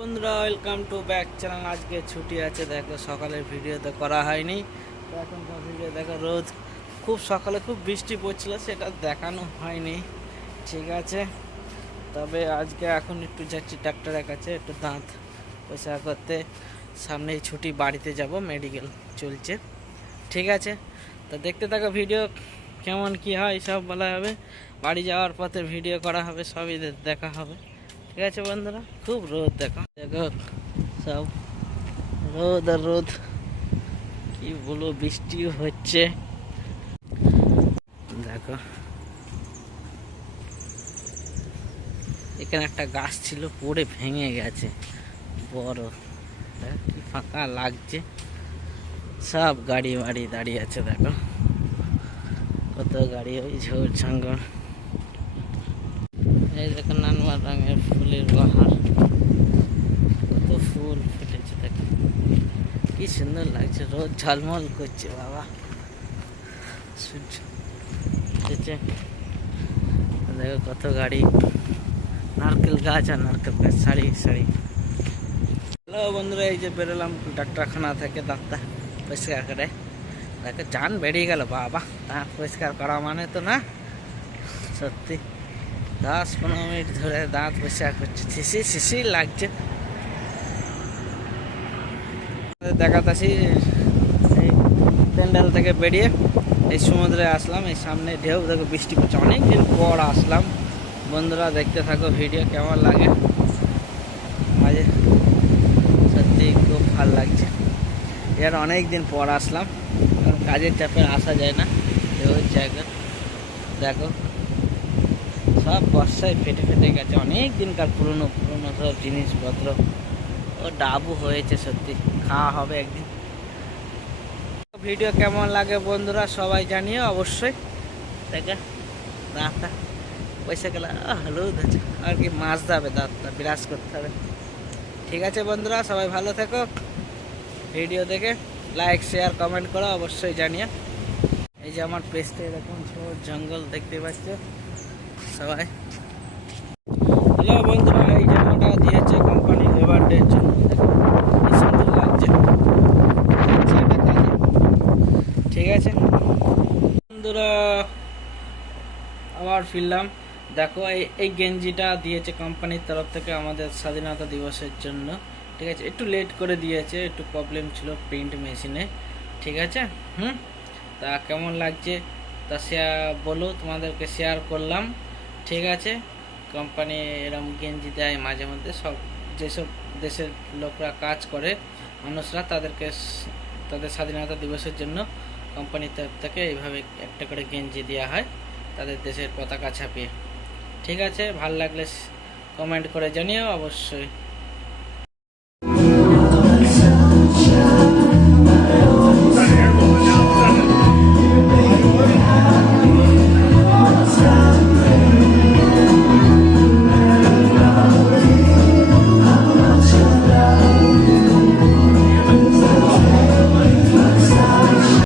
বন্ধুরা welcome to back channel. আজকে ছুটি আছে, দেখো সকালের ভিডিও তো করা হয়নি। তো এখনকার ভিডিও দেখো, রোদ খুব সকালে খুব বৃষ্টি পড়ছিল, সেটা দেখানো হয়নি। ঠিক আছে, তবে আজকে এখন একটু যাচ্ছি ডাক্তারের কাছে, একটু দাঁত পয়সা করতে। সামনেই ছুটি, বাড়িতে যাব, মেডিকেল চলছে। ঠিক আছে, তো দেখতে থাকো ভিডিও, কেমন কি হয় সব বলা হবে। বাড়ি যাওয়ার পথে ভিডিও করা হবে, সবই দেখা হবে। ঠিক আছে বন্ধুরা, খুব রোদ, দেখো দেখো সব রোদ আর রোদ, কি বলবো, বৃষ্টিও হচ্ছে। দেখো এখানে একটা গাছ ছিল, পড়ে ভেঙে গেছে, বড়। কি ফাঁকা লাগছে, সব গাড়ি বাড়ি দাঁড়িয়ে আছে। দেখো কত গাড়ি, ওই ঝোড় ঝাঙ্গর। এই দেখো নানবার রঙের ফুলের বাহার, কত ফুল ফুটেছে, দেখো কি সুন্দর লাগছে, রোদ ঝলমল করছে বাবা, সূর্য উঠেছে। দেখো কত গাড়ি, নারকেল গাছ আর নারকেল গাছ, সারি সারি। হ্যালো বন্ধুরা, এই যে বেরোলাম ডাক্তারখানা থেকে, দাঁতটা পরিষ্কার করে। দেখো জান বেরিয়ে গেল বাবা, দাঁত পরিষ্কার করা মানে তো না, সত্যি 10-15 মিনিট ধরে দাঁত পরিষ্কার করছে, শিশি লাগছে। দেখাতাছি এই প্যান্ডেল থেকে বেরিয়ে এই সমুদ্রে আসলাম, এই সামনে ঢেউ, দেখো বৃষ্টি পড়ছে, অনেকদিন পর আসলাম। বন্ধুরা দেখতে থাকো ভিডিও, কেমন লাগে। মাঝে সত্যি খুব ভালো লাগছে, এর অনেকদিন পর আসলাম, কারণ কাজের চাপে আসা যায় না। ওই জায়গা দেখো সব বর্ষায় ফেটে ফেটে গেছে, অনেক দিনকার পুরনো পুরনো সব জিনিসপত্র। ও ডাবু হয়েছে, সত্যি খাওয়া হবে একদিন। ভিডিও কেমন লাগে বন্ধুরা সবাই জানিও অবশ্যই। দেখে দাঁতটা পয়সা গেলে হলুদ আছে, আর কি মাছ যাবে, দাঁতটা বিরাজ করতে হবে। ঠিক আছে বন্ধুরা, সবাই ভালো থেকো, ভিডিও দেখে লাইক শেয়ার কমেন্ট করো অবশ্যই জানিয়ে। এই যে আমার পেজটা এরকম ঝোড় জঙ্গল দেখতে পাচ্ছ সবাই। হ্যালো বন্ধুরা, এই জামাটা দিয়েছে কোম্পানি লেবার ডের জন্য, দেখো কি সুন্দর লাগছে। ঠিক আছে বন্ধুরা, আবার ফিরলাম। দেখো এই গেঞ্জিটা দিয়েছে কোম্পানির তরফ থেকে আমাদের স্বাধীনতা দিবসের জন্য। ঠিক আছে, একটু লেট করে দিয়েছে, একটু প্রবলেম ছিল প্রিন্ট মেশিনে। ঠিক আছে, তা কেমন লাগছে তা বলো, তোমাদেরকে শেয়ার করলাম। ঠিক আছে, কোম্পানি এরম গেঞ্জি দেয় মাঝে মধ্যে, সব যেসব দেশের লোকরা কাজ করে মানুষরা, তাদেরকে তাদের স্বাধীনতা দিবসের জন্য কোম্পানির তরফ থেকে এইভাবে একটা করে গেঞ্জি দেওয়া হয়, তাদের দেশের পতাকা ছাপিয়ে। ঠিক আছে, ভালো লাগলে কমেন্ট করে জানিও অবশ্যই।